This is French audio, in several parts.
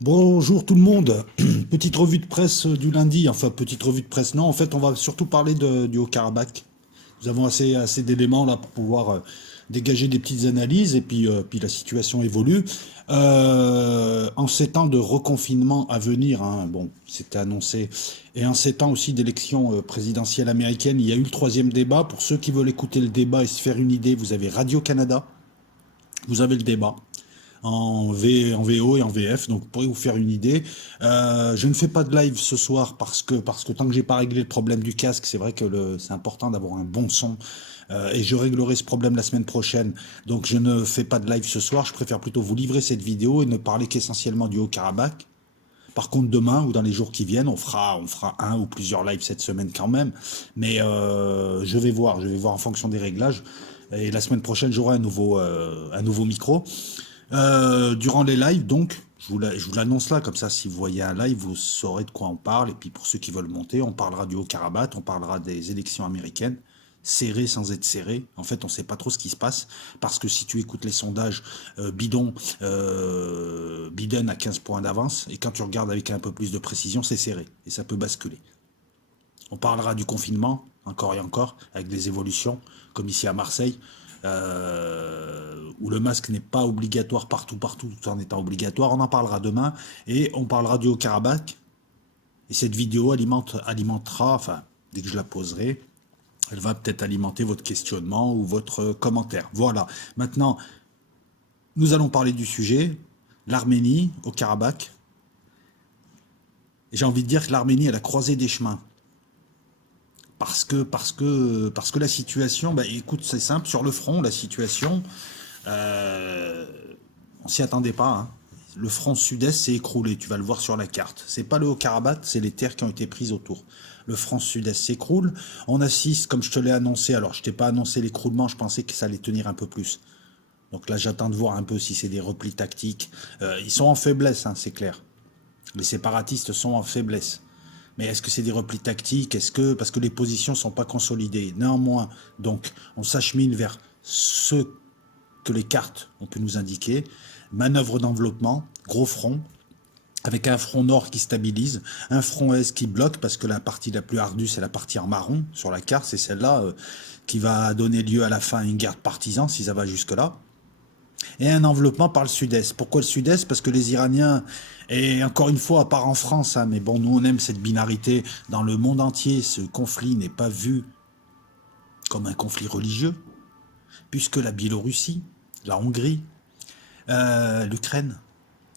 Bonjour tout le monde. Petite revue de presse du lundi. Enfin, petite revue de presse, non. En fait, on va surtout parler du Haut-Karabakh. Nous avons assez d'éléments là pour pouvoir dégager des petites analyses et puis la situation évolue. En ces temps de reconfinement à venir, hein, bon, c'était annoncé, et en ces temps aussi d'élections présidentielles américaines, il y a eu le troisième débat. Pour ceux qui veulent écouter le débat et se faire une idée, vous avez Radio-Canada, vous avez le débat en VO et en VF, donc vous pourrez vous faire une idée. Je ne fais pas de live ce soir parce que tant que j'ai pas réglé le problème du casque, c'est vrai que c'est important d'avoir un bon son. Et je réglerai ce problème la semaine prochaine. Donc je ne fais pas de live ce soir. Je préfère plutôt vous livrer cette vidéo et ne parler qu'essentiellement du Haut-Karabakh. Par contre, demain ou dans les jours qui viennent, on fera un ou plusieurs lives cette semaine quand même. Mais je vais voir en fonction des réglages. Et la semaine prochaine, j'aurai un nouveau micro. Durant les lives, donc, je vous l'annonce là, comme ça, si vous voyez un live, vous saurez de quoi on parle. Et puis pour ceux qui veulent monter, on parlera du Haut-Karabakh, on parlera des élections américaines, serré sans être serré. En fait, on ne sait pas trop ce qui se passe, parce que si tu écoutes les sondages, Biden a 15 points d'avance, et quand tu regardes avec un peu plus de précision, c'est serré, et ça peut basculer. On parlera du confinement, encore et encore, avec des évolutions, comme ici à Marseille, où le masque n'est pas obligatoire partout, tout en étant obligatoire. On en parlera demain, et on parlera du Haut-Karabakh. Et cette vidéo alimentera, enfin, dès que je la poserai, elle va peut-être alimenter votre questionnement ou votre commentaire. Voilà. Maintenant, nous allons parler du sujet, l'Arménie au Karabakh. Et j'ai envie de dire que l'Arménie, elle a croisé des chemins. Parce que la situation, bah, écoute, c'est simple, sur le front, la situation, euh, on s'y attendait pas, hein. Le front sud-est s'est écroulé, tu vas le voir sur la carte. C'est pas le Haut-Karabakh, c'est les terres qui ont été prises autour. Le front sud-est s'écroule. On assiste, comme je te l'ai annoncé, alors je t'ai pas annoncé l'écroulement, je pensais que ça allait tenir un peu plus. Donc là, j'attends de voir un peu si c'est des replis tactiques. Ils sont en faiblesse, hein, c'est clair. Les séparatistes sont en faiblesse. Mais est-ce que c'est des replis tactiques? Parce que les positions ne sont pas consolidées. Néanmoins, donc, on s'achemine vers ce que les cartes ont pu nous indiquer. Manœuvre d'enveloppement, gros front, avec un front nord qui stabilise, un front est qui bloque, parce que la partie la plus ardue, c'est la partie en marron sur la carte, c'est celle-là qui va donner lieu à la fin à une guerre partisane, si ça va jusque-là. Et un enveloppement par le sud-est. Pourquoi le sud-est? Parce que les Iraniens, et encore une fois, à part en France, hein, mais bon, nous on aime cette binarité, dans le monde entier, ce conflit n'est pas vu comme un conflit religieux, puisque la Biélorussie, la Hongrie, l'Ukraine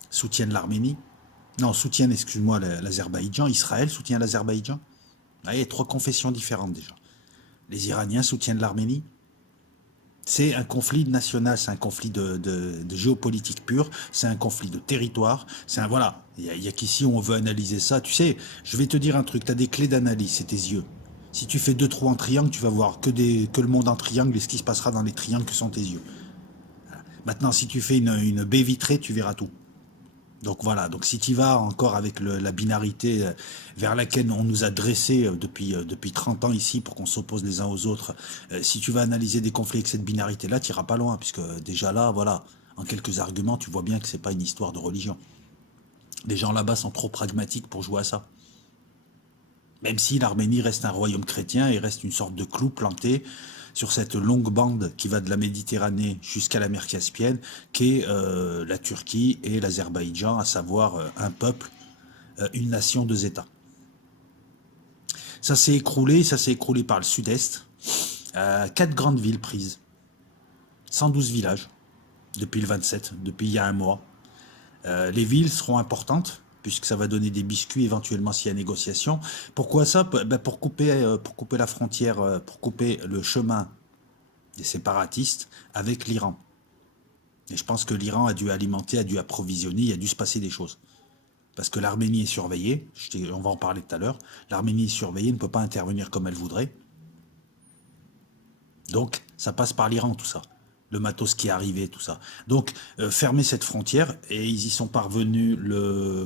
soutiennent l'Arménie, non, soutiennent, excuse-moi, l'Azerbaïdjan, Israël soutient l'Azerbaïdjan. Ah, il y a trois confessions différentes déjà. Les Iraniens soutiennent l'Arménie. C'est un conflit national, c'est un conflit de géopolitique pure, c'est un conflit de territoire, c'est un, voilà, il y a qu'ici où on veut analyser ça. Tu sais, je vais te dire un truc, tu as des clés d'analyse, c'est tes yeux. Si tu fais deux trous en triangle, tu vas voir que le monde en triangle et ce qui se passera dans les triangles que sont tes yeux. Maintenant, si tu fais une baie vitrée, tu verras tout. Donc voilà, donc si tu vas encore avec la binarité vers laquelle on nous a dressé depuis 30 ans ici pour qu'on s'oppose les uns aux autres, si tu vas analyser des conflits avec cette binarité-là, tu n'iras pas loin, puisque déjà là, voilà, en quelques arguments, tu vois bien que c'est pas une histoire de religion. Les gens là-bas sont trop pragmatiques pour jouer à ça. Même si l'Arménie reste un royaume chrétien et reste une sorte de clou planté sur cette longue bande qui va de la Méditerranée jusqu'à la mer Caspienne, qu'est la Turquie et l'Azerbaïdjan, à savoir un peuple, une nation, deux États. Ça s'est écroulé par le sud-est. Quatre grandes villes prises, 112 villages depuis le 27, depuis il y a un mois. Les villes seront importantes, puisque ça va donner des biscuits éventuellement s'il y a négociation. Pourquoi ça? Ben, pour couper la frontière, pour couper le chemin des séparatistes avec l'Iran. Et je pense que l'Iran a dû alimenter, a dû approvisionner, il a dû se passer des choses. Parce que l'Arménie est surveillée, on va en parler tout à l'heure, l'Arménie est surveillée, ne peut pas intervenir comme elle voudrait. Donc, ça passe par l'Iran, tout ça. Le matos qui est arrivé, tout ça. Donc, fermer cette frontière, et ils y sont parvenus,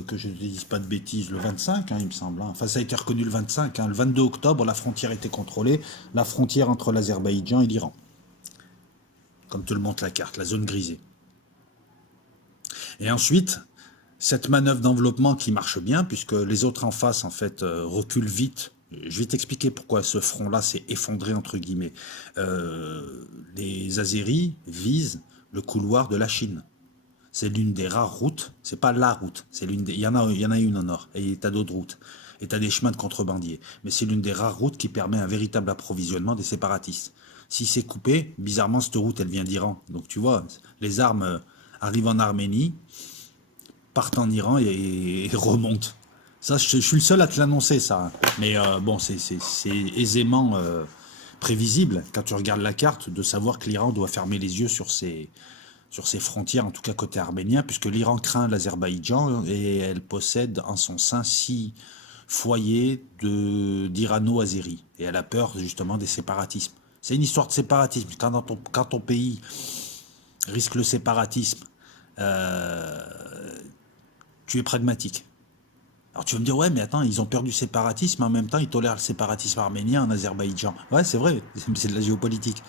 que je ne dise pas de bêtises, le 25, hein, il me semble. Hein. Enfin, ça a été reconnu le 25. Hein. Le 22 octobre, la frontière était contrôlée, la frontière entre l'Azerbaïdjan et l'Iran. Comme te le montre la carte, la zone grisée. Et ensuite, Cette manœuvre d'enveloppement qui marche bien, puisque les autres en face, en fait, reculent vite. Je vais t'expliquer pourquoi ce front-là s'est effondré, entre guillemets. Les Azéris visent le couloir de la Chine. C'est l'une des rares routes, c'est pas la route, c'est l'une des, il y en a une au nord, et t'as d'autres routes, et t'as des chemins de contrebandiers. Mais c'est l'une des rares routes qui permet un véritable approvisionnement des séparatistes. Si c'est coupé, bizarrement, cette route, elle vient d'Iran. Donc tu vois, les armes arrivent en Arménie, partent en Iran et remontent. Ça, je suis le seul à te l'annoncer, ça. Mais bon, c'est aisément prévisible, quand tu regardes la carte, de savoir que l'Iran doit fermer les yeux sur ses frontières, en tout cas côté arménien, puisque l'Iran craint l'Azerbaïdjan et elle possède en son sein 6 foyers d'Irano-Azérie. Et elle a peur justement des séparatismes. C'est une histoire de séparatisme. Quand ton pays risque le séparatisme, euh, tu es pragmatique. Alors tu vas me dire, ouais, mais attends, ils ont peur du séparatisme, mais en même temps, ils tolèrent le séparatisme arménien en Azerbaïdjan. Ouais, c'est vrai, c'est de la géopolitique.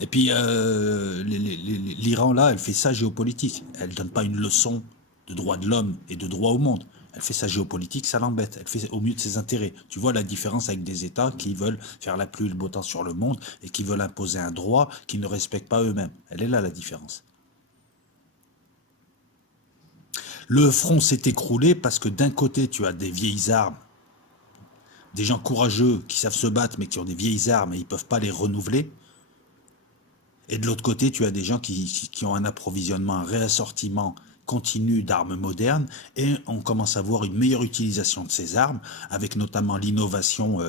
Et puis, l'Iran, là, elle fait ça géopolitique. Elle donne pas une leçon de droit de l'homme et de droit au monde. Elle fait sa géopolitique, ça l'embête. Elle fait au mieux de ses intérêts. Tu vois la différence avec des États qui veulent faire la pluie et le beau temps sur le monde et qui veulent imposer un droit qu'ils ne respectent pas eux-mêmes. Elle est là, la différence. Le front s'est écroulé parce que d'un côté, tu as des vieilles armes, des gens courageux qui savent se battre mais qui ont des vieilles armes et ils ne peuvent pas les renouveler. Et de l'autre côté, tu as des gens qui ont un approvisionnement, un réassortiment continu d'armes modernes et on commence à voir une meilleure utilisation de ces armes avec notamment l'innovation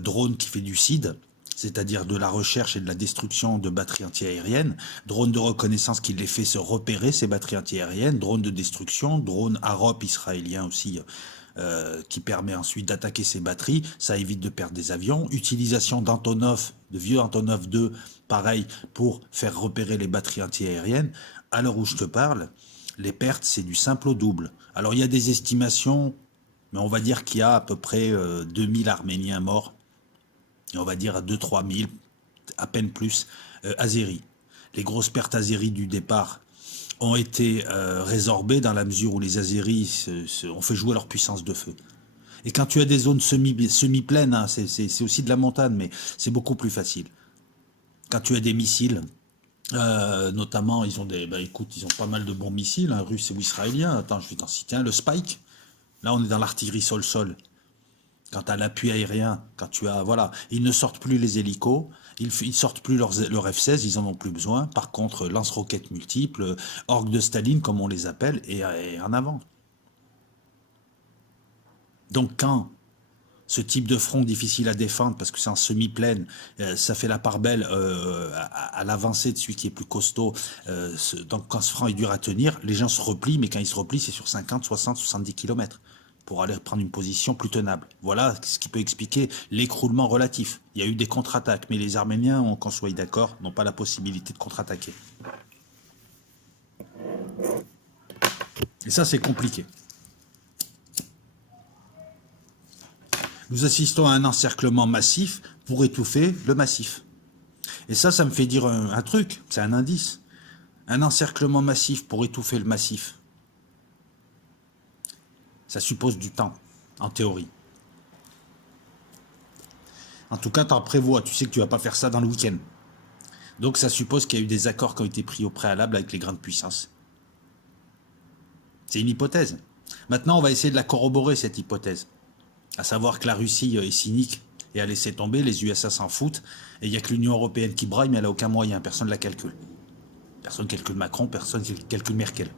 drone qui fait du CID, c'est-à-dire de la recherche et de la destruction de batteries antiaériennes, drone de reconnaissance qui les fait se repérer, ces batteries antiaériennes, drone de destruction, drone Arop israélien aussi, qui permet ensuite d'attaquer ces batteries, ça évite de perdre des avions, utilisation d'Antonov, de vieux Antonov 2, pareil, pour faire repérer les batteries antiaériennes. À l'heure où je te parle, les pertes, c'est du simple au double. Alors il y a des estimations, mais on va dire qu'il y a à peu près 2000 Arméniens morts, et on va dire à 2-3 000, à peine plus, Azéris. Les grosses pertes azéries du départ ont été résorbées dans la mesure où les Azéris ont fait jouer leur puissance de feu. Et quand tu as des zones semi-pleines, hein, c'est aussi de la montagne, mais c'est beaucoup plus facile. Quand tu as des missiles, notamment, ils ont écoute, ils ont pas mal de bons missiles, hein, russes ou israéliens. Attends, je vais t'en citer un, le Spike. Là, on est dans l'artillerie sol-sol. Quand tu as l'appui aérien, quand tu as, voilà, ils ne sortent plus les hélicos, ils sortent plus leur F-16, ils en ont plus besoin. Par contre, lance-roquettes multiples, orgues de Staline, comme on les appelle, et en avant. Donc quand ce type de front difficile à défendre, parce que c'est en semi-pleine, ça fait la part belle à l'avancée de celui qui est plus costaud, donc quand ce front est dur à tenir, les gens se replient, mais quand ils se replient, c'est sur 50, 60, 70 km pour aller prendre une position plus tenable. Voilà ce qui peut expliquer l'écroulement relatif. Il y a eu des contre-attaques, mais les Arméniens, qu'on soit d'accord, n'ont pas la possibilité de contre-attaquer. Et ça, c'est compliqué. Nous assistons à un encerclement massif pour étouffer le massif. Et ça me fait dire un truc, c'est un indice. Un encerclement massif pour étouffer le massif. Ça suppose du temps, en théorie. En tout cas, tu en prévois, tu sais que tu ne vas pas faire ça dans le week-end. Donc ça suppose qu'il y a eu des accords qui ont été pris au préalable avec les grandes puissances. C'est une hypothèse. Maintenant, on va essayer de la corroborer, cette hypothèse. À savoir que la Russie est cynique et a laissé tomber, les USA s'en foutent, et il n'y a que l'Union européenne qui braille, mais elle n'a aucun moyen, personne ne la calcule. Personne ne calcule Macron, personne ne calcule Merkel.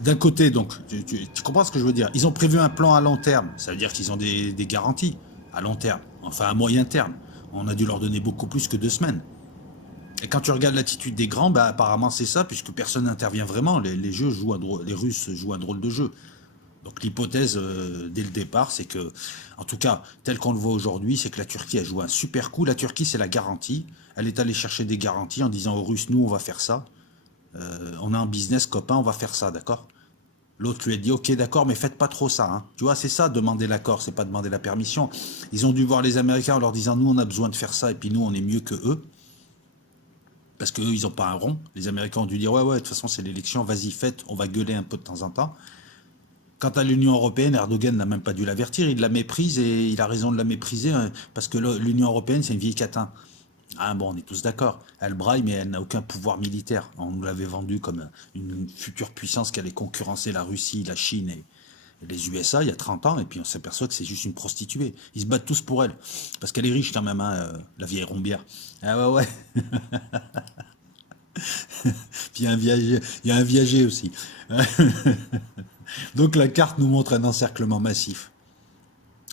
D'un côté, donc, tu comprends ce que je veux dire? Ils ont prévu un plan à long terme, ça veut dire qu'ils ont des garanties à long terme, enfin à moyen terme. On a dû leur donner beaucoup plus que 2 semaines. Et quand tu regardes l'attitude des grands, bah, apparemment c'est ça, puisque personne n'intervient vraiment. Les Russes jouent un drôle de jeu. Donc l'hypothèse dès le départ, c'est que, en tout cas, tel qu'on le voit aujourd'hui, c'est que la Turquie a joué un super coup. La Turquie, c'est la garantie. Elle est allée chercher des garanties en disant aux Russes, nous, on va faire ça. On a un business copain, on va faire ça, d'accord? L'autre lui a dit, ok, d'accord, mais faites pas trop ça. Hein. Tu vois, c'est ça, demander l'accord, c'est pas demander la permission. Ils ont dû voir les Américains en leur disant, nous, on a besoin de faire ça, et puis nous, on est mieux que eux. Parce qu'eux, ils n'ont pas un rond. Les Américains ont dû dire, ouais, ouais, de toute façon, c'est l'élection, vas-y, faites, on va gueuler un peu de temps en temps. Quant à l'Union européenne, Erdogan n'a même pas dû l'avertir, il la méprise et il a raison de la mépriser, hein, parce que l'Union européenne, c'est une vieille catin. Ah bon, on est tous d'accord. Elle braille, mais elle n'a aucun pouvoir militaire. On nous l'avait vendue comme une future puissance qui allait concurrencer la Russie, la Chine et les USA il y a 30 ans, et puis on s'aperçoit que c'est juste une prostituée. Ils se battent tous pour elle. Parce qu'elle est riche quand même, hein, la vieille rombière. Ah ouais, ouais. Puis il y a un viager aussi. Donc la carte nous montre un encerclement massif.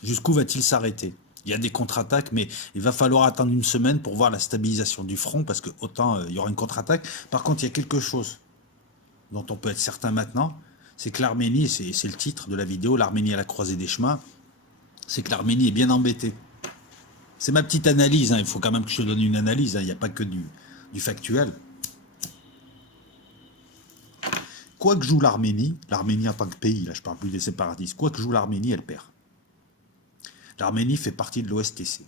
Jusqu'où va-t-il s'arrêter? Il y a des contre-attaques, mais il va falloir attendre une semaine pour voir la stabilisation du front, parce que autant il y aura une contre-attaque. Par contre, il y a quelque chose dont on peut être certain maintenant, c'est que l'Arménie, c'est le titre de la vidéo, l'Arménie à la croisée des chemins, c'est que l'Arménie est bien embêtée. C'est ma petite analyse, hein, il faut quand même que je te donne une analyse, hein, il n'y a pas que du factuel. Quoi que joue l'Arménie en tant que pays, là je parle plus des séparatistes, quoi que joue l'Arménie, elle perd. L'Arménie fait partie de l'OSTC.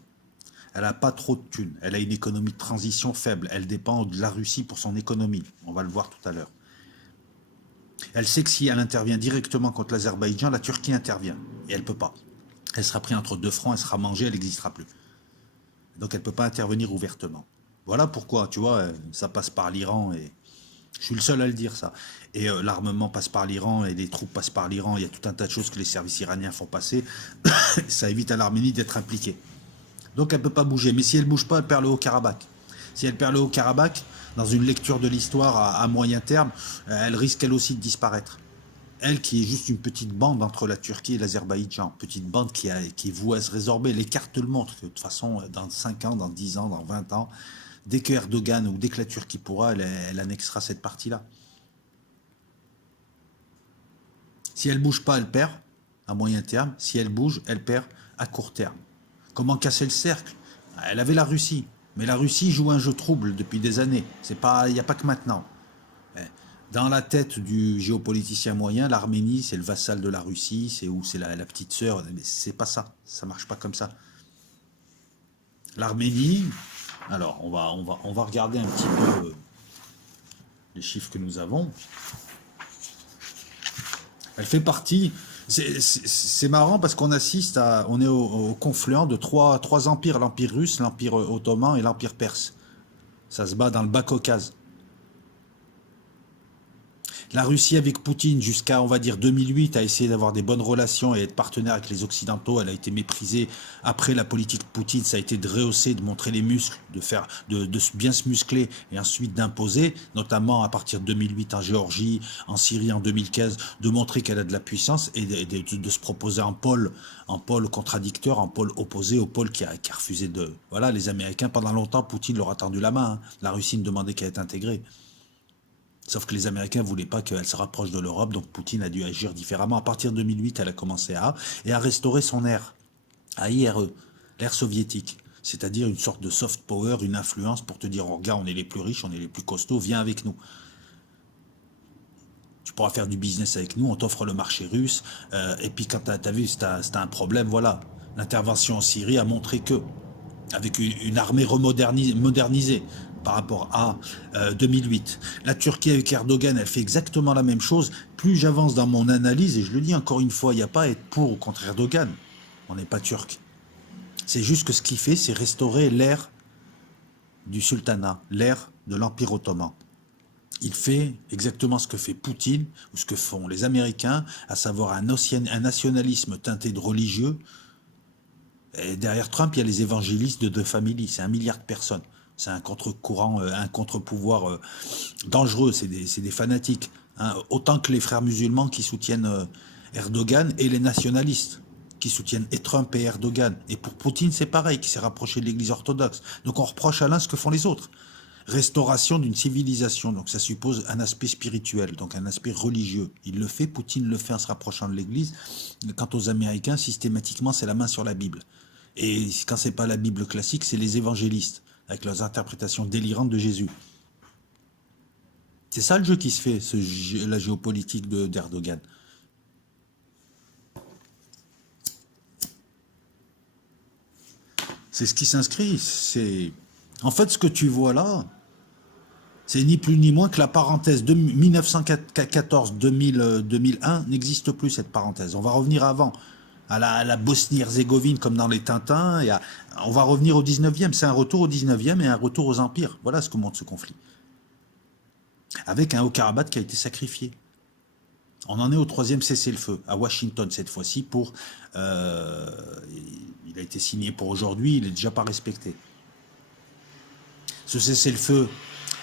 Elle n'a pas trop de thunes. Elle a une économie de transition faible. Elle dépend de la Russie pour son économie. On va le voir tout à l'heure. Elle sait que si elle intervient directement contre l'Azerbaïdjan, la Turquie intervient. Et elle ne peut pas. Elle sera prise entre deux fronts, elle sera mangée, elle n'existera plus. Donc elle ne peut pas intervenir ouvertement. Voilà pourquoi, tu vois, ça passe par l'Iran et... Je suis le seul à le dire, ça. Et l'armement passe par l'Iran et les troupes passent par l'Iran. Il y a tout un tas de choses que les services iraniens font passer. Ça évite à l'Arménie d'être impliquée. Donc elle ne peut pas bouger. Mais si elle ne bouge pas, elle perd le Haut-Karabakh. Si elle perd le Haut-Karabakh, dans une lecture de l'histoire à moyen terme, elle risque elle aussi de disparaître. Elle qui est juste une petite bande entre la Turquie et l'Azerbaïdjan. Petite bande qui est vouée à se résorber. Les cartes le montrent. De toute façon, dans 5 ans, dans 10 ans, dans 20 ans, dès que Erdogan ou dès que la Turquie pourra, elle annexera cette partie-là. Si elle ne bouge pas, elle perd à moyen terme. Si elle bouge, elle perd à court terme. Comment casser le cercle? Elle avait la Russie. Mais la Russie joue un jeu trouble depuis des années. Il n'y a pas que maintenant. Dans la tête du géopoliticien moyen, l'Arménie, c'est le vassal de la Russie, c'est la petite sœur. Mais c'est pas ça. Ça marche pas comme ça. L'Arménie, alors on va regarder un petit peu les chiffres que nous avons. Elle fait partie. C'est marrant parce qu'on assiste on est au confluent de trois empires, l'empire russe, l'empire ottoman et l'empire perse. Ça se bat dans le Bas-Caucase. La Russie avec Poutine jusqu'à, on va dire, 2008 a essayé d'avoir des bonnes relations et être partenaire avec les Occidentaux. Elle a été méprisée. Après, la politique de Poutine, ça a été de rehausser, de montrer les muscles, de bien se muscler et ensuite d'imposer, notamment à partir de 2008 en Géorgie, en Syrie en 2015, de montrer qu'elle a de la puissance et de se proposer en pôle contradicteur, en pôle opposé au pôle qui a refusé de... Voilà, les Américains, pendant longtemps, Poutine leur a tendu la main. Hein. La Russie ne demandait qu'à être intégrée. Sauf que les Américains ne voulaient pas qu'elle se rapproche de l'Europe, donc Poutine a dû agir différemment. À partir de 2008, elle a commencé à restaurer son ère, AIRE, l'ère soviétique. C'est-à-dire une sorte de soft power, une influence pour te dire, oh, regarde, on est les plus riches, on est les plus costauds, viens avec nous. Tu pourras faire du business avec nous, on t'offre le marché russe. Et puis quand tu as vu, c'était un problème, voilà. L'intervention en Syrie a montré que, avec une armée modernisée par rapport à 2008. La Turquie avec Erdogan, elle fait exactement la même chose. Plus j'avance dans mon analyse, et je le dis encore une fois, il n'y a pas à être pour ou contre Erdogan. On n'est pas turc. C'est juste que ce qu'il fait, c'est restaurer l'ère du sultanat, l'ère de l'Empire ottoman. Il fait exactement ce que fait Poutine, ou ce que font les Américains, à savoir un nationalisme teinté de religieux. Et derrière Trump, il y a les évangélistes de deux familles, c'est 1 milliard de personnes. C'est un contre-courant, un contre-pouvoir dangereux, c'est des fanatiques. Hein, autant que les frères musulmans qui soutiennent Erdogan et les nationalistes qui soutiennent et Trump et Erdogan. Et pour Poutine, c'est pareil, qui s'est rapproché de l'église orthodoxe. Donc on reproche à l'un ce que font les autres. Restauration d'une civilisation, donc ça suppose un aspect spirituel, donc un aspect religieux. Il le fait, Poutine le fait en se rapprochant de l'église. Quant aux Américains, systématiquement, c'est la main sur la Bible. Et quand c'est pas la Bible classique, c'est les évangélistes, avec leurs interprétations délirantes de Jésus. C'est ça le jeu qui se fait, la géopolitique d'Erdogan. C'est ce qui s'inscrit. En fait, ce que tu vois là, C'est ni plus ni moins que la parenthèse de 1914-2001 n'existe plus, cette parenthèse. On va revenir avant, à la Bosnie-Herzégovine comme dans les Tintins, on va revenir au 19e. C'est un retour au 19e et un retour aux empires. Voilà ce que montre ce conflit. Avec un Haut-Karabakh qui a été sacrifié. On en est au troisième cessez-le-feu, à Washington cette fois-ci. Il a été signé pour aujourd'hui, il n'est déjà pas respecté. Ce cessez-le-feu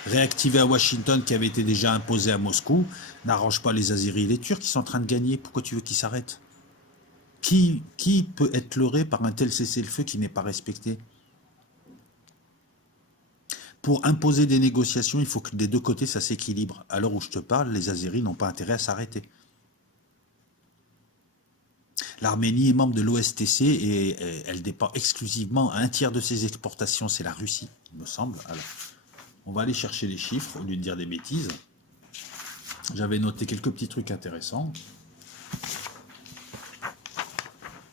réactivé à Washington, qui avait été déjà imposé à Moscou, n'arrange pas les Azéris et les Turcs qui sont en train de gagner. Pourquoi tu veux qu'ils s'arrêtent? Qui peut être leurré par un tel cessez-le-feu qui n'est pas respecté? Pour imposer des négociations, il faut que des deux côtés, ça s'équilibre. À l'heure où je te parle, les Azéris n'ont pas intérêt à s'arrêter. L'Arménie est membre de l'OSTC et elle dépend exclusivement, un tiers de ses exportations, c'est la Russie, il me semble. Alors, on va aller chercher les chiffres au lieu de dire des bêtises. J'avais noté quelques petits trucs intéressants.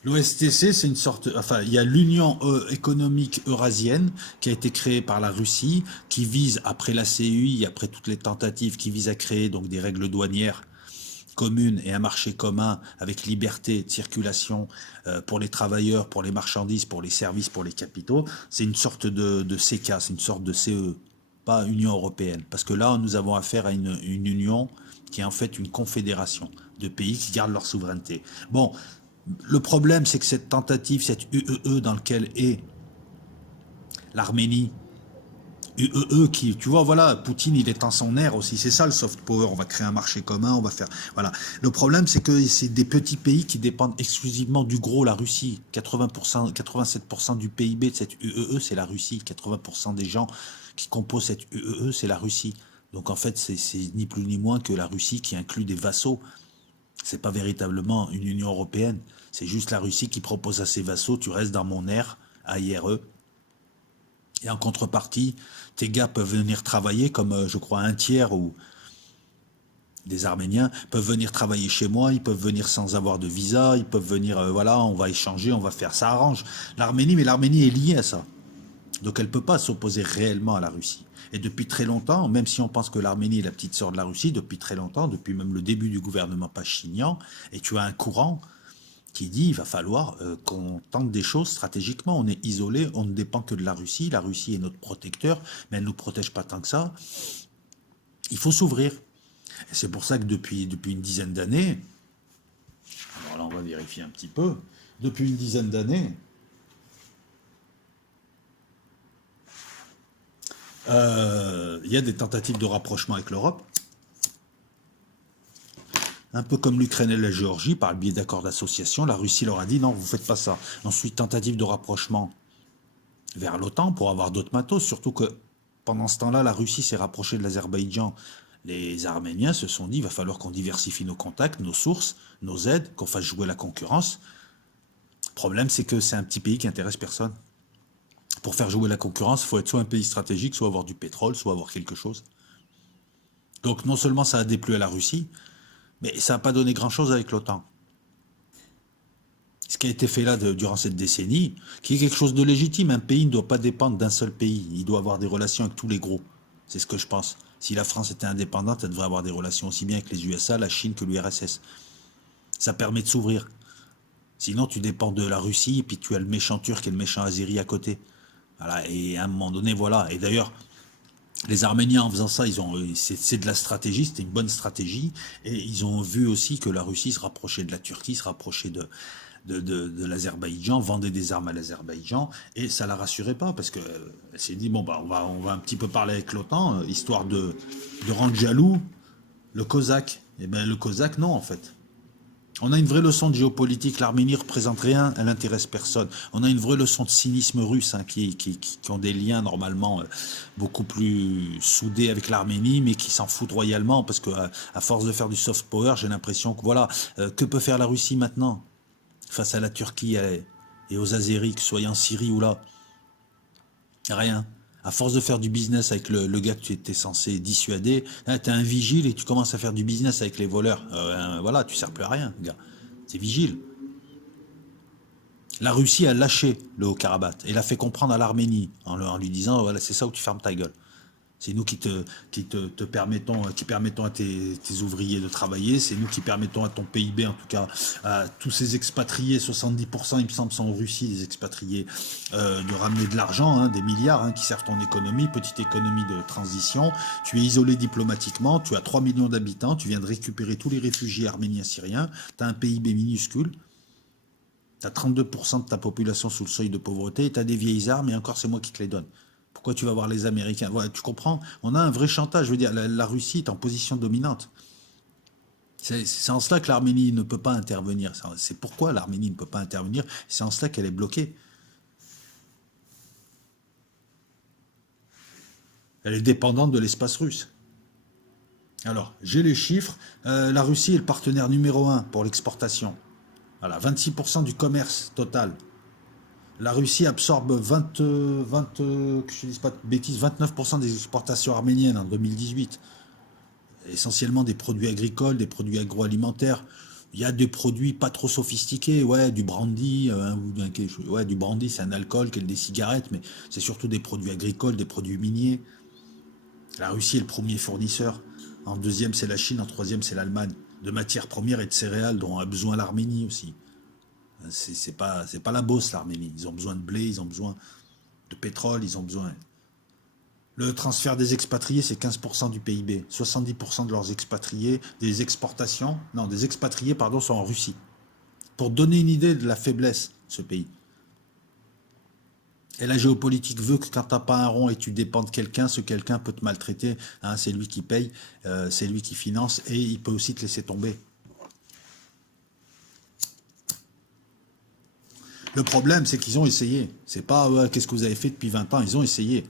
L'OSTC, c'est une sorte... Enfin, il y a l'Union économique eurasienne qui a été créée par la Russie, qui vise, après la CUI, après toutes les tentatives, qui vise à créer donc des règles douanières communes et un marché commun avec liberté de circulation pour les travailleurs, pour les marchandises, pour les services, pour les capitaux. C'est une sorte de CK, c'est une sorte de CE, pas Union européenne. Parce que là, nous avons affaire à une union qui est en fait une confédération de pays qui gardent leur souveraineté. Bon... Le problème, c'est que cette tentative, cette UEE dans laquelle est l'Arménie, UEE qui, tu vois, voilà, Poutine, il est en son air aussi. C'est ça le soft power. On va créer un marché commun, on va faire... Voilà. Le problème, c'est que c'est des petits pays qui dépendent exclusivement du gros, la Russie. 80%, 87% du PIB de cette UEE, c'est la Russie. 80% des gens qui composent cette UEE, c'est la Russie. Donc en fait, c'est ni plus ni moins que la Russie qui inclut des vassaux. C'est pas véritablement une Union européenne. C'est juste la Russie qui propose à ses vassaux, tu restes dans mon aire, AIRE. Et en contrepartie, tes gars peuvent venir travailler, comme je crois un tiers ou des Arméniens peuvent venir travailler chez moi, ils peuvent venir sans avoir de visa, ils peuvent venir, voilà, on va échanger, on va faire, ça arrange l'Arménie, mais l'Arménie est liée à ça. Donc elle ne peut pas s'opposer réellement à la Russie. Et depuis très longtemps, même si on pense que l'Arménie est la petite sœur de la Russie, depuis très longtemps, depuis même le début du gouvernement Pachinian, et tu as un courant qui dit il va falloir qu'on tente des choses stratégiquement. On est isolé, on ne dépend que de la Russie est notre protecteur, mais elle ne nous protège pas tant que ça. Il faut s'ouvrir. Et c'est pour ça que depuis une dizaine d'années, alors là on va vérifier un petit peu, depuis une dizaine d'années, il y a des tentatives de rapprochement avec l'Europe, un peu comme l'Ukraine et la Géorgie, par le biais d'accords d'association. La Russie leur a dit non, vous ne faites pas ça. Ensuite, tentative de rapprochement vers l'OTAN pour avoir d'autres matos, surtout que pendant ce temps-là, la Russie s'est rapprochée de l'Azerbaïdjan. Les Arméniens se sont dit il va falloir qu'on diversifie nos contacts, nos sources, nos aides, qu'on fasse jouer la concurrence. Le problème, c'est que c'est un petit pays qui intéresse personne. Pour faire jouer la concurrence, il faut être soit un pays stratégique, soit avoir du pétrole, soit avoir quelque chose. Donc non seulement ça a déplu à la Russie, mais ça n'a pas donné grand-chose avec l'OTAN. Ce qui a été fait là durant cette décennie, qui est quelque chose de légitime. Un pays ne doit pas dépendre d'un seul pays. Il doit avoir des relations avec tous les gros. C'est ce que je pense. Si la France était indépendante, elle devrait avoir des relations aussi bien avec les USA, la Chine que l'URSS. Ça permet de s'ouvrir. Sinon, tu dépends de la Russie, et puis tu as le méchant Turc et le méchant Azéri à côté. Voilà, et à un moment donné, voilà. Et d'ailleurs, les Arméniens, en faisant ça, c'est de la stratégie, c'était une bonne stratégie. Et ils ont vu aussi que la Russie se rapprochait de la Turquie, se rapprochait de l'Azerbaïdjan, vendait des armes à l'Azerbaïdjan, et ça la rassurait pas, parce que elle s'est dit, bon, bah, on va un petit peu parler avec l'OTAN, histoire de rendre jaloux le Cosaque. Et bien, le Cosaque, non, en fait. On a une vraie leçon de géopolitique. L'Arménie ne représente rien, elle n'intéresse personne. On a une vraie leçon de cynisme russe, hein, qui ont des liens normalement beaucoup plus soudés avec l'Arménie, mais qui s'en foutent royalement, parce que à force de faire du soft power, j'ai l'impression que voilà, que peut faire la Russie maintenant face à la Turquie et aux Azéris, que ce soit en Syrie ou là? Rien. À force de faire du business avec le gars que tu étais censé dissuader, hein, t'es un vigile et tu commences à faire du business avec les voleurs. Voilà, tu sers plus à rien, gars. C'est vigile. La Russie a lâché le Haut-Karabakh et l'a fait comprendre à l'Arménie en lui disant voilà, c'est ça où tu fermes ta gueule. C'est nous qui permettons à tes ouvriers de travailler. C'est nous qui permettons à ton PIB, en tout cas, à tous ces expatriés, 70%, il me semble, sont en Russie, des expatriés, de ramener de l'argent, hein, des milliards qui servent ton économie, petite économie de transition. Tu es isolé diplomatiquement, tu as 3 millions d'habitants, tu viens de récupérer tous les réfugiés arméniens syriens, tu as un PIB minuscule. Tu as 32% de ta population sous le seuil de pauvreté et tu as des vieilles armes et encore c'est moi qui te les donne. Pourquoi tu vas voir les Américains? Voilà, tu comprends? On a un vrai chantage. Je veux dire, la Russie est en position dominante. C'est en cela que l'Arménie ne peut pas intervenir. C'est pourquoi l'Arménie ne peut pas intervenir. C'est en cela qu'elle est bloquée. Elle est dépendante de l'espace russe. Alors, j'ai les chiffres. La Russie est le partenaire numéro 1 pour l'exportation. Voilà, 26% du commerce total. La Russie absorbe 20, que je ne dise pas de bêtises, 29% des exportations arméniennes en 2018. Essentiellement des produits agricoles, des produits agroalimentaires. Il y a des produits pas trop sophistiqués, ouais, du brandy, ouais, du brandy, c'est un alcool, des cigarettes, mais c'est surtout des produits agricoles, des produits miniers. La Russie est le premier fournisseur. En deuxième, c'est la Chine. En troisième, c'est l'Allemagne. De matières premières et de céréales dont a besoin l'Arménie aussi. C'est pas la Beauce, l'Arménie. Ils ont besoin de blé, ils ont besoin de pétrole, ils ont besoin. Le transfert des expatriés, c'est 15% du PIB. 70% de leurs expatriés, des exportations, non, des expatriés, pardon, sont en Russie. Pour donner une idée de la faiblesse de ce pays. Et la géopolitique veut que quand tu n'as pas un rond et tu dépends de quelqu'un, ce quelqu'un peut te maltraiter. Hein, c'est lui qui paye, c'est lui qui finance et il peut aussi te laisser tomber. Le problème, c'est qu'ils ont essayé. C'est pas qu'est-ce que vous avez fait depuis 20 ans, ils ont essayé.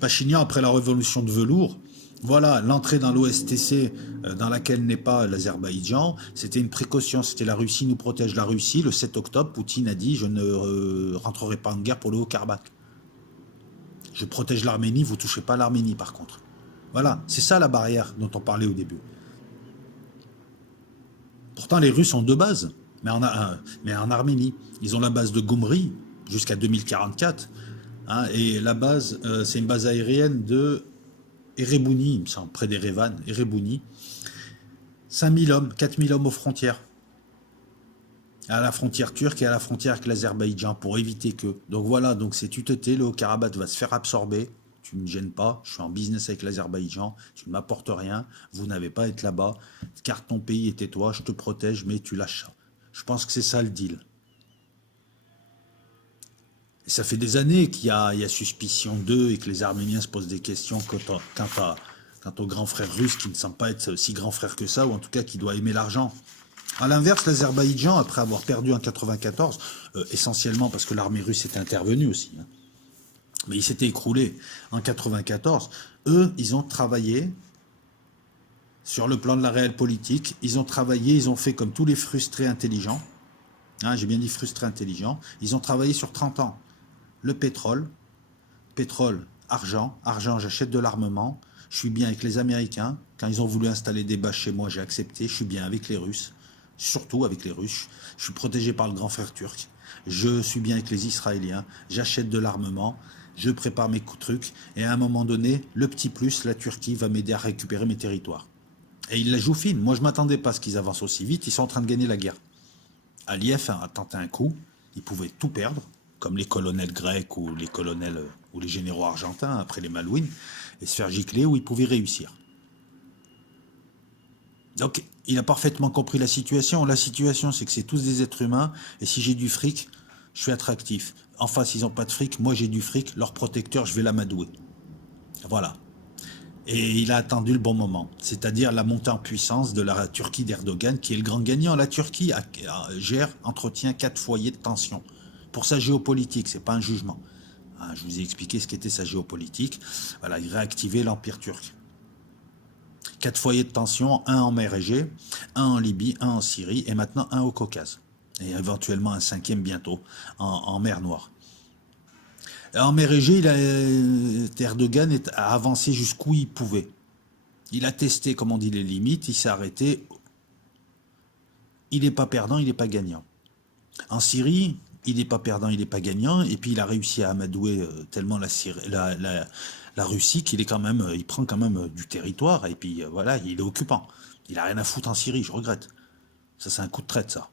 Pachinian, après la révolution de velours, voilà, l'entrée dans l'OSTC dans laquelle n'est pas l'Azerbaïdjan, c'était une précaution, c'était la Russie nous protège. La Russie, le 7 octobre, Poutine a dit je ne rentrerai pas en guerre pour le Haut-Karabakh. Je protège l'Arménie, vous touchez pas l'Arménie par contre. Voilà, c'est ça la barrière dont on parlait au début. Pourtant les Russes ont deux bases, mais en Arménie. Ils ont la base de Goumri jusqu'à 2044, hein, et la base, c'est une base aérienne de Erebouni, il me semble, près d'Erevan, Erebouni. 5000 hommes, 4000 hommes aux frontières. À la frontière turque et à la frontière avec l'Azerbaïdjan pour éviter que. Donc voilà, donc c'est tu te tais, le Haut-Karabakh va se faire absorber. Tu ne me gênes pas, je suis en business avec l'Azerbaïdjan, tu ne m'apportes rien, vous n'avez pas à être là-bas, carte ton pays et tais-toi, je te protège, mais tu lâches ça. Je pense que c'est ça le deal. Et ça fait des années il y a suspicion d'eux et que les Arméniens se posent des questions quant au grand frère russe qui ne semble pas être si grand frère que ça, ou en tout cas qui doit aimer l'argent. A l'inverse, l'Azerbaïdjan, après avoir perdu en 94, essentiellement parce que l'armée russe était intervenue aussi, hein, mais il s'était écroulé en 94, eux, ils ont travaillé sur le plan de la réelle politique, ils ont travaillé, ils ont fait comme tous les frustrés intelligents, hein, j'ai bien dit frustrés intelligents, ils ont travaillé sur 30 ans. Le pétrole, argent, j'achète de l'armement, je suis bien avec les Américains, quand ils ont voulu installer des bases chez moi, j'ai accepté, je suis bien avec les Russes, surtout avec les Russes, je suis protégé par le grand frère turc, je suis bien avec les Israéliens, j'achète de l'armement, je prépare mes trucs, et à un moment donné, le petit plus, la Turquie va m'aider à récupérer mes territoires. Et ils la jouent fine, moi je ne m'attendais pas à ce qu'ils avancent aussi vite, ils sont en train de gagner la guerre. Aliyev a tenté un coup, il pouvait tout perdre, comme les colonels grecs ou les colonels ou les généraux argentins après les Malouines, et se faire gicler où il pouvait réussir. Donc, il a parfaitement compris la situation. La situation, c'est que c'est tous des êtres humains, et si j'ai du fric, je suis attractif. En face, ils n'ont pas de fric, moi j'ai du fric, leur protecteur, je vais l'amadouer. Voilà. Et il a attendu le bon moment, c'est-à-dire la montée en puissance de la Turquie d'Erdogan, qui est le grand gagnant. La Turquie entretient 4 foyers de tension. Pour sa géopolitique, c'est pas un jugement. Hein, je vous ai expliqué ce qu'était sa géopolitique. Voilà, il réactivait l'Empire turc. 4 foyers de tension, un en mer Égée, un en Libye, un en Syrie, et maintenant un au Caucase. Et éventuellement un 5e bientôt, en mer Noire. En mer Égée, Erdogan a avancé jusqu'où il pouvait. Il a testé, comme on dit, les limites, il s'est arrêté. Il n'est pas perdant, il n'est pas gagnant. En Syrie, il n'est pas perdant, il n'est pas gagnant, et puis il a réussi à amadouer tellement la Russie qu'il est quand même, il prend quand même du territoire, et puis voilà, il est occupant. Il a rien à foutre en Syrie, je regrette. Ça, c'est un coup de traite, ça.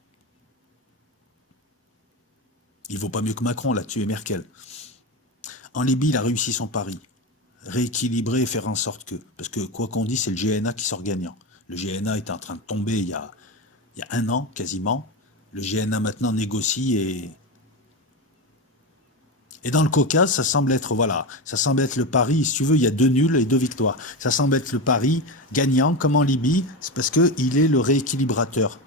Il vaut pas mieux que Macron là-dessus et Merkel. En Libye, il a réussi son pari. Rééquilibrer et faire en sorte que... Parce que quoi qu'on dise, c'est le GNA qui sort gagnant. Le GNA était en train de tomber il y a un an, quasiment. Le GNA maintenant négocie et dans le Caucase, ça semble être, voilà, ça semble être le pari, si tu veux, il y a 2 nuls et 2 victoires. Ça semble être le pari gagnant, comme en Libye, c'est parce qu'il est le rééquilibrateur.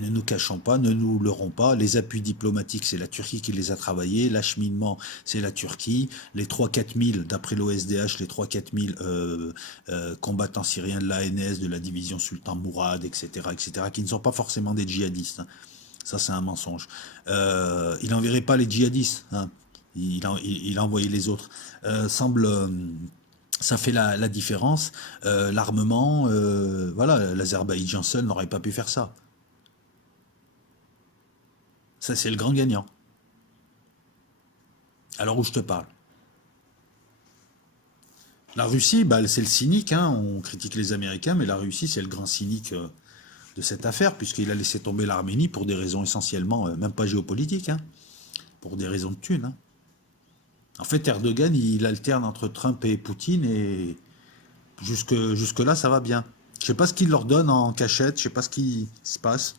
Ne nous cachons pas, ne nous leurrons pas, les appuis diplomatiques, c'est la Turquie qui les a travaillés, l'acheminement, c'est la Turquie, les 3-4 000, d'après l'OSDH, les 3-4 000 combattants syriens de l'ANS, de la division Sultan Mourad, etc., qui ne sont pas forcément des djihadistes. Hein. Ça, c'est un mensonge. Il n'enverrait pas les djihadistes, hein. Il a envoyé les autres. Ça fait la différence. L'armement, voilà, l'Azerbaïdjan seul n'aurait pas pu faire ça. Ça, c'est le grand gagnant. Alors où je te parle. La Russie, bah, c'est le cynique, hein. On critique les Américains, mais la Russie, c'est le grand cynique de cette affaire, puisqu'il a laissé tomber l'Arménie pour des raisons essentiellement, même pas géopolitiques, hein, pour des raisons de thunes. Hein. En fait, Erdogan, il alterne entre Trump et Poutine, et jusque-là, ça va bien. Je sais pas ce qu'il leur donne en cachette, je sais pas ce qui se passe.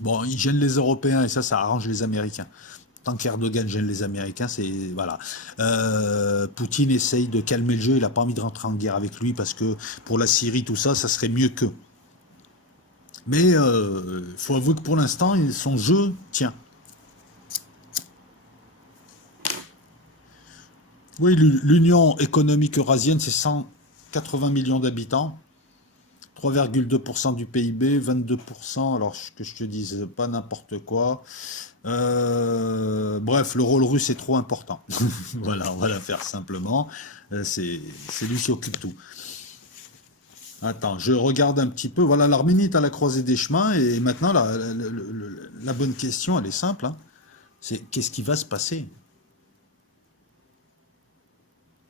Bon, ils gênent les Européens, et ça arrange les Américains. Tant qu'Erdogan gêne les Américains, c'est... Voilà. Poutine essaye de calmer le jeu, il n'a pas envie de rentrer en guerre avec lui, parce que pour la Syrie, tout ça, ça serait mieux qu'eux. Mais faut avouer que pour l'instant, son jeu tient. Oui, l'Union économique eurasienne, c'est 180 millions d'habitants, 3,2% du PIB, 22%, alors que je te dise pas n'importe quoi. Bref, le rôle russe est trop important. Voilà, on va la faire simplement. C'est lui qui occupe tout. Attends, je regarde un petit peu. Voilà, l'Arménie est à la croisée des chemins, et maintenant, la bonne question, elle est simple, hein. C'est qu'est-ce qui va se passer?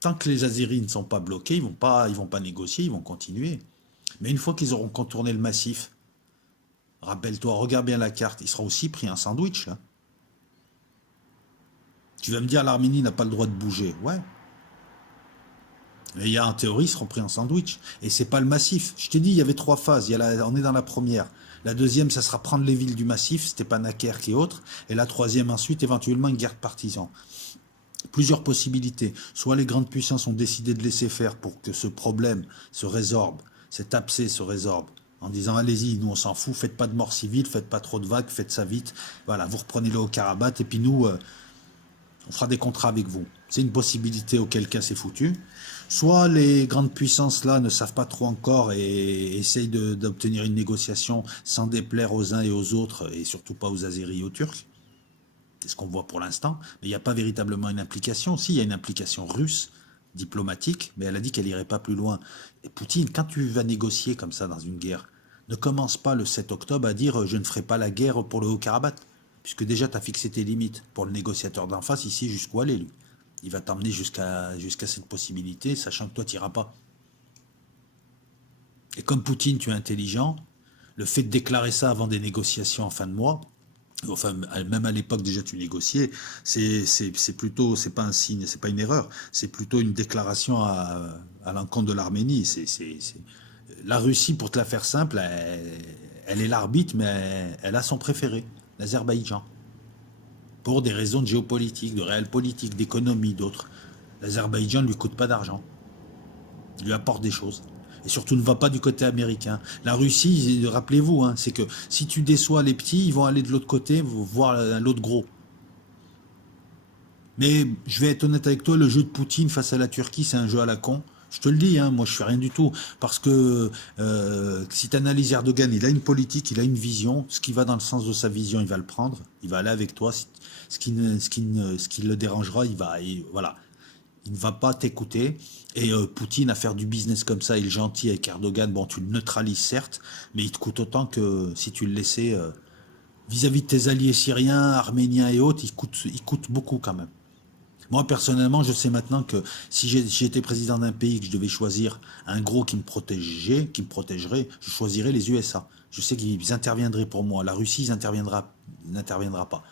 Tant que les Azéris ne sont pas bloqués, ils vont pas négocier, ils vont continuer. Mais une fois qu'ils auront contourné le massif, rappelle-toi, regarde bien la carte, il sera aussi pris un sandwich, là. Tu vas me dire, l'Arménie n'a pas le droit de bouger. Ouais. Mais il y a en théorie, ils seront pris en sandwich. Et c'est pas le massif. Je t'ai dit, il y avait 3 phases. On est dans la première. La deuxième, ça sera prendre les villes du massif, Stepanakert et autres. Et la troisième, ensuite, éventuellement, une guerre de partisans. Plusieurs possibilités. Soit les grandes puissances ont décidé de laisser faire pour que ce problème se résorbe, cet abcès se résorbe, en disant allez-y, nous on s'en fout, faites pas de morts civiles, faites pas trop de vagues, faites ça vite. Voilà, vous reprenez le Haut-Karabakh et puis nous, on fera des contrats avec vous. C'est une possibilité, auquel cas c'est foutu. Soit les grandes puissances là ne savent pas trop encore et essayent d'obtenir une négociation sans déplaire aux uns et aux autres, et surtout pas aux Azéris et aux Turcs. C'est ce qu'on voit pour l'instant. Mais il n'y a pas véritablement une implication. Si, il y a une implication russe, diplomatique, mais elle a dit qu'elle n'irait pas plus loin. Et Poutine, quand tu vas négocier comme ça dans une guerre, ne commence pas le 7 octobre à dire je ne ferai pas la guerre pour le Haut-Karabakh. Puisque déjà, tu as fixé tes limites. Pour le négociateur d'en face, ici, jusqu'où aller, lui. Il va t'emmener jusqu'à cette possibilité, sachant que toi, tu n'iras pas. Et comme Poutine, tu es intelligent, le fait de déclarer ça avant des négociations en fin de mois, enfin, même à l'époque déjà tu négociais, c'est plutôt, c'est pas un signe, c'est pas une erreur, c'est plutôt une déclaration à l'encontre de l'Arménie. La Russie, pour te la faire simple, elle est l'arbitre, mais elle a son préféré, l'Azerbaïdjan. Pour des raisons de géopolitique, de réelle politique, d'économie, d'autres. L'Azerbaïdjan ne lui coûte pas d'argent. Il lui apporte des choses. Et surtout ne va pas du côté américain. La Russie, rappelez-vous, hein, c'est que si tu déçois les petits, ils vont aller de l'autre côté, voir l'autre gros. Mais je vais être honnête avec toi, le jeu de Poutine face à la Turquie, c'est un jeu à la con. Je te le dis, hein, moi je fais rien du tout. Parce que si tu analyses Erdogan, il a une politique, il a une vision. Ce qui va dans le sens de sa vision, il va le prendre. Il va aller avec toi. Ce qui le dérangera, voilà. Il ne va pas t'écouter. Et Poutine, à faire du business comme ça, il est gentil avec Erdogan. Bon, tu le neutralises certes, mais il te coûte autant que si tu le laissais vis-à-vis de tes alliés syriens, arméniens et autres, il coûte beaucoup quand même. Moi, personnellement, je sais maintenant que si j'étais président d'un pays, que je devais choisir un gros qui me protégerait, je choisirais les USA. Je sais qu'ils interviendraient pour moi. La Russie, n'interviendra pas.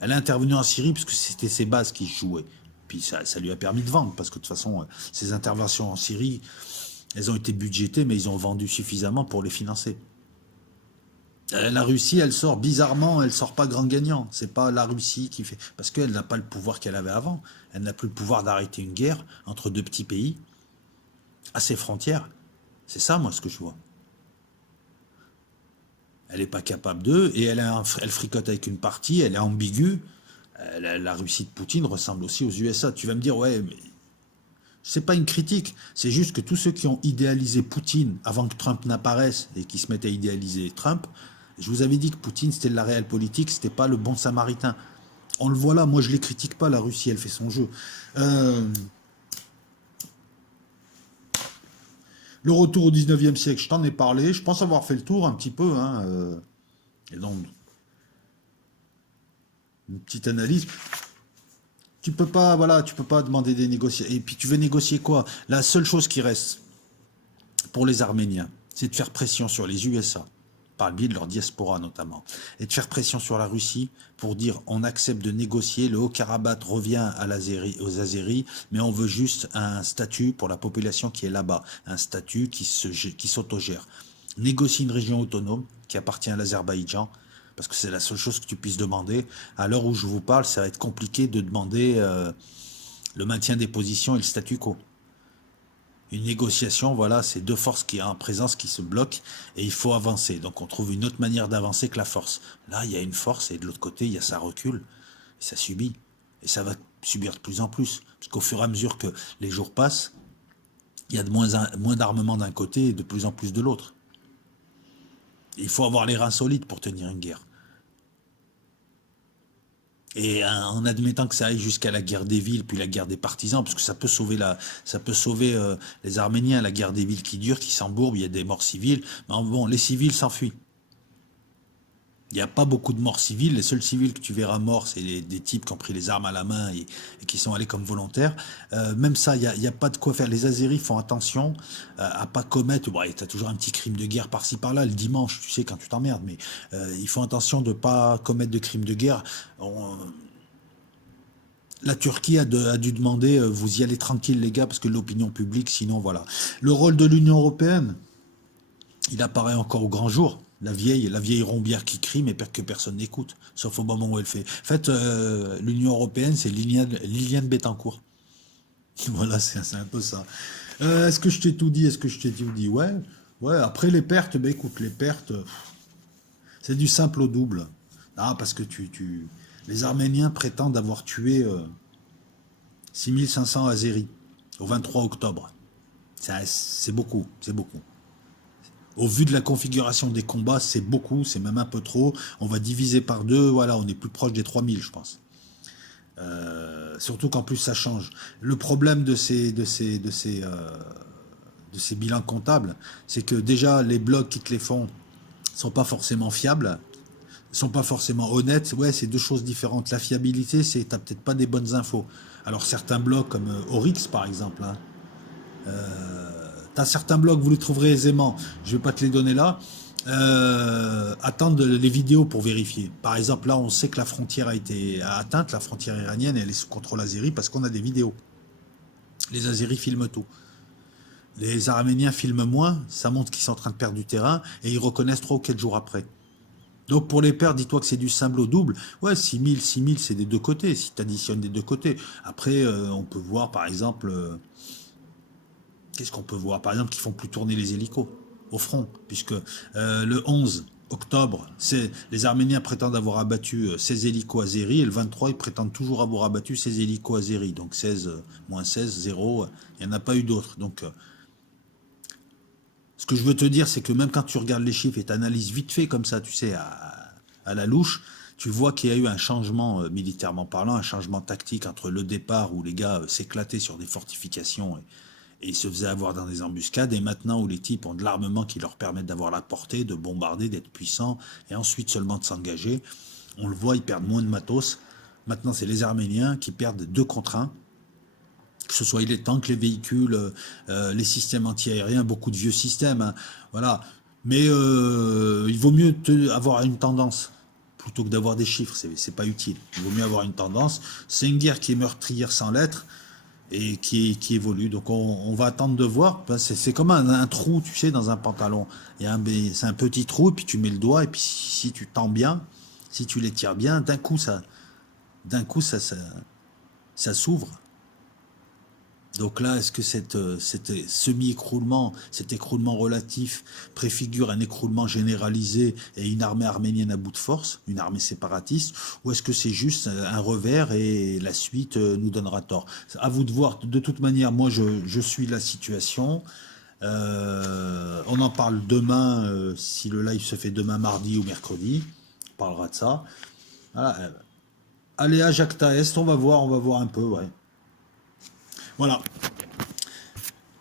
Elle est intervenue en Syrie parce que c'était ses bases qui jouaient. Puis ça lui a permis de vendre, parce que de toute façon, ces interventions en Syrie, elles ont été budgétées, mais ils ont vendu suffisamment pour les financer. La Russie, elle sort bizarrement, elle sort pas grand gagnant. C'est pas la Russie qui fait, parce qu'elle n'a pas le pouvoir qu'elle avait avant. Elle n'a plus le pouvoir d'arrêter une guerre entre deux petits pays à ses frontières. C'est ça, moi, ce que je vois. Elle n'est pas capable d'eux et elle fricote avec une partie. Elle est ambiguë. La Russie de Poutine ressemble aussi aux USA. Tu vas me dire, ouais, mais c'est pas une critique. C'est juste que tous ceux qui ont idéalisé Poutine avant que Trump n'apparaisse et qui se mettent à idéaliser Trump, je vous avais dit que Poutine, c'était de la réelle politique, c'était pas le bon samaritain. On le voit là, moi je les critique pas, la Russie, elle fait son jeu. Euh, le retour au 19e siècle, je t'en ai parlé, je pense avoir fait le tour un petit peu, hein, et donc, une petite analyse. Tu peux pas, voilà, tu peux pas demander des négociations. Et puis tu veux négocier quoi? La seule chose qui reste pour les Arméniens, c'est de faire pression sur les USA, par le biais de leur diaspora notamment, et de faire pression sur la Russie pour dire on accepte de négocier, le Haut-Karabakh revient aux Azéris, mais on veut juste un statut pour la population qui est là-bas, un statut qui s'autogère. Négocier une région autonome qui appartient à l'Azerbaïdjan, parce que c'est la seule chose que tu puisses demander. À l'heure où je vous parle, ça va être compliqué de demander le maintien des positions et le statu quo. Une négociation, voilà, c'est deux forces qui sont en présence qui se bloquent et il faut avancer. Donc on trouve une autre manière d'avancer que la force. Là, il y a une force et de l'autre côté, il y a ça recule et ça subit. Et ça va subir de plus en plus. Parce qu'au fur et à mesure que les jours passent, il y a de moins d'armement d'un côté et de plus en plus de l'autre. Il faut avoir les reins solides pour tenir une guerre. Et en admettant que ça aille jusqu'à la guerre des villes, puis la guerre des partisans, parce que ça peut sauver les Arméniens, la guerre des villes qui dure, qui s'embourbe, il y a des morts civiles. Mais bon, les civils s'enfuient. Il n'y a pas beaucoup de morts civiles. Les seuls civils que tu verras morts, c'est des types qui ont pris les armes à la main et qui sont allés comme volontaires. Même ça, il y a pas de quoi faire. Les Azéris font attention à pas commettre. Bon, tu as toujours un petit crime de guerre par-ci par-là le dimanche, tu sais, quand tu t'emmerdes. Mais ils font attention de pas commettre de crimes de guerre. La Turquie a dû demander, vous y allez tranquille les gars, parce que l'opinion publique, sinon voilà. Le rôle de l'Union européenne, il apparaît encore au grand jour. La vieille rombière qui crie, mais que personne n'écoute, sauf au moment où elle fait. En fait, l'Union européenne, c'est Liliane Bettencourt. Voilà, c'est un peu ça. Est-ce que je t'ai tout dit? Est-ce que je t'ai tout dit? Ouais. Ouais, après les pertes, ben écoute, les pertes, c'est du simple au double. Ah, parce que les Arméniens prétendent avoir tué 6500 Azéris au 23 octobre. C'est beaucoup, c'est beaucoup. Au vu de la configuration des combats, c'est beaucoup, c'est même un peu trop. On va diviser par deux, voilà, on est plus proche des 3000, je pense. Surtout qu'en plus ça change. Le problème de ces bilans comptables, c'est que déjà les blogs qui te les font sont pas forcément fiables, sont pas forcément honnêtes. Ouais, c'est deux choses différentes. La fiabilité, c'est t'as peut-être pas des bonnes infos. Alors certains blogs comme Oryx par exemple, hein, t'as certains blogs, vous les trouverez aisément. Je vais pas te les donner là. Attendre les vidéos pour vérifier. Par exemple, là, on sait que la frontière a été atteinte, la frontière iranienne, elle est sous contrôle azéri parce qu'on a des vidéos. Les Azéris filment tout. Les Arméniens filment moins, ça montre qu'ils sont en train de perdre du terrain et ils reconnaissent 3 ou 4 jours après. Donc pour les pertes, dis-toi que c'est du simple au double. Ouais, 6000, c'est des deux côtés, si tu additionnes des deux côtés. Après, on peut voir par exemple... qu'est-ce qu'on peut voir? Par exemple, qu'ils font plus tourner les hélicos au front, puisque le 11 octobre, les Arméniens prétendent avoir abattu 16 hélicos azéris, et le 23, ils prétendent toujours avoir abattu 16 hélicos azéris. Donc 16, moins 16, 0, il n'y en a pas eu d'autres. Donc, ce que je veux te dire, c'est que même quand tu regardes les chiffres et tu analyses vite fait comme ça, tu sais, à la louche, tu vois qu'il y a eu un changement, militairement parlant, un changement tactique entre le départ où les gars s'éclataient sur des fortifications et ils se faisaient avoir dans des embuscades, et maintenant où les types ont de l'armement qui leur permettent d'avoir la portée, de bombarder, d'être puissants, et ensuite seulement de s'engager, on le voit, ils perdent moins de matos. Maintenant, c'est les Arméniens qui perdent 2 contre 1, que ce soit les tanks, les véhicules, les systèmes anti-aériens, beaucoup de vieux systèmes, hein, voilà. Mais il vaut mieux avoir une tendance plutôt que d'avoir des chiffres, c'est pas utile. Il vaut mieux avoir une tendance. C'est une guerre qui est meurtrière sans l'être et qui évolue. Donc on va attendre de voir. C'est comme un trou, tu sais, dans un pantalon. C'est un petit trou, et puis tu mets le doigt, et puis si tu tends bien, si tu les tires bien, ça s'ouvre. Donc là, est-ce que cet semi-écroulement, cet écroulement relatif préfigure un écroulement généralisé et une armée arménienne à bout de force, une armée séparatiste, ou est-ce que c'est juste un revers et la suite nous donnera tort? À vous de voir. De toute manière, moi, je suis la situation. On en parle demain, si le live se fait demain mardi ou mercredi. On parlera de ça. Voilà. Allez à Jacta Est, on va voir un peu, ouais. Voilà.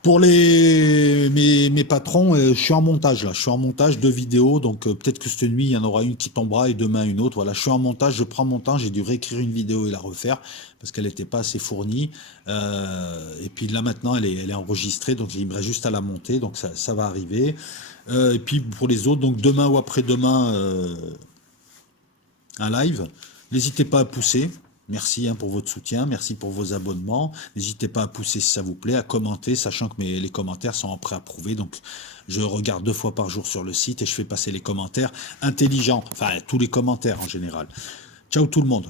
Pour mes patrons, je suis en montage là. Je suis en montage de vidéos, donc peut-être que cette nuit, il y en aura une qui tombera et demain une autre. Voilà, je suis en montage, je prends mon temps, j'ai dû réécrire une vidéo et la refaire parce qu'elle n'était pas assez fournie. Et puis là maintenant, elle est enregistrée, donc il me reste juste à la monter, donc ça va arriver. Et puis pour les autres, donc demain ou après-demain, un live. N'hésitez pas à pousser. Merci pour votre soutien, merci pour vos abonnements. N'hésitez pas à pousser si ça vous plaît, à commenter, sachant que les commentaires sont en préapprouvé. Donc, je regarde 2 fois par jour sur le site et je fais passer les commentaires intelligents. Enfin, tous les commentaires en général. Ciao tout le monde.